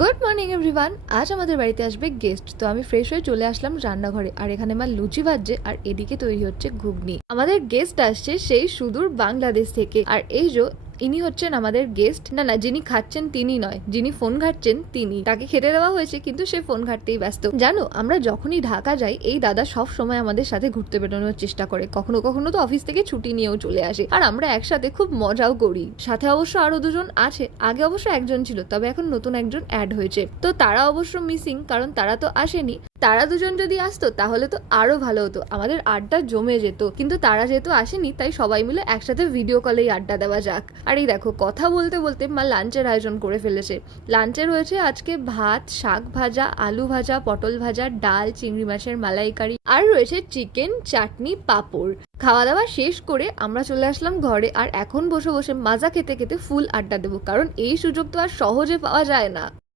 Good morning everyone. আজ আমাদের বাড়িতে আসবে গেস্ট, তো আমি ফ্রেশ হয়ে চলে আসলাম রান্নাঘরে। আর এখানে মা লুচি ভাজছে আর এদিকে তৈরি হচ্ছে ঘুগনি। আমাদের গেস্ট আসছে সেই সুদূর বাংলাদেশ থেকে। আর এই যে ইনি হচ্ছেন আমাদের গেস্ট, না যিনি খাচ্ছেন তিনি নয়, যিনি ফোন ঘাটছেন তিনি। তাকে খেতে দেওয়া হয়েছে কিন্তু সে ফোন ঘাটতেই ব্যস্ত। জানো, আমরা যখনই ঢাকা যাই এই দাদা সব সময় আমাদের সাথে ঘুরতে বেরোনোর চেষ্টা করে। কখনো কখনো তো অফিস থেকে ছুটি নিয়েও চলে আসে আর আমরা একসাথে খুব মজাও করি। সাথে অবশ্য আরো দুজন আছে, আগে অবশ্য একজন ছিল, তবে এখন নতুন একজন অ্যাড হয়েছে। তো তারা অবশ্য মিসিং, কারণ তারা তো আসেনি। তারা দুজন যদি আসতো তাহলে তো আরো ভালো হতো, আমাদের আড্ডা জমে যেত। কিন্তু তারা যেহেতু আসেনি তাই সবাই মিলে একসাথে ভিডিও কলেই আড্ডা দেওয়া যাক। আর এই দেখো, কথা বলতে বলতে মা লাঞ্চের আয়োজন করে ফেলেছে। লাঞ্চে রয়েছে আজকে ভাত, শাক ভাজা, আলু ভাজা, পটল ভাজা, ডাল, চিংড়ি মাছের মালাইকারি, আর রয়েছে চিকেন, চাটনি, পাঁপড়। খাওয়া দাওয়া শেষ করে আমরা চলে আসলাম ঘরে। আর এখন বসে বসে মাজা খেতে খেতে ফুল আড্ডা দেবো, কারণ এই সুযোগ তো আর সহজে পাওয়া যায় না।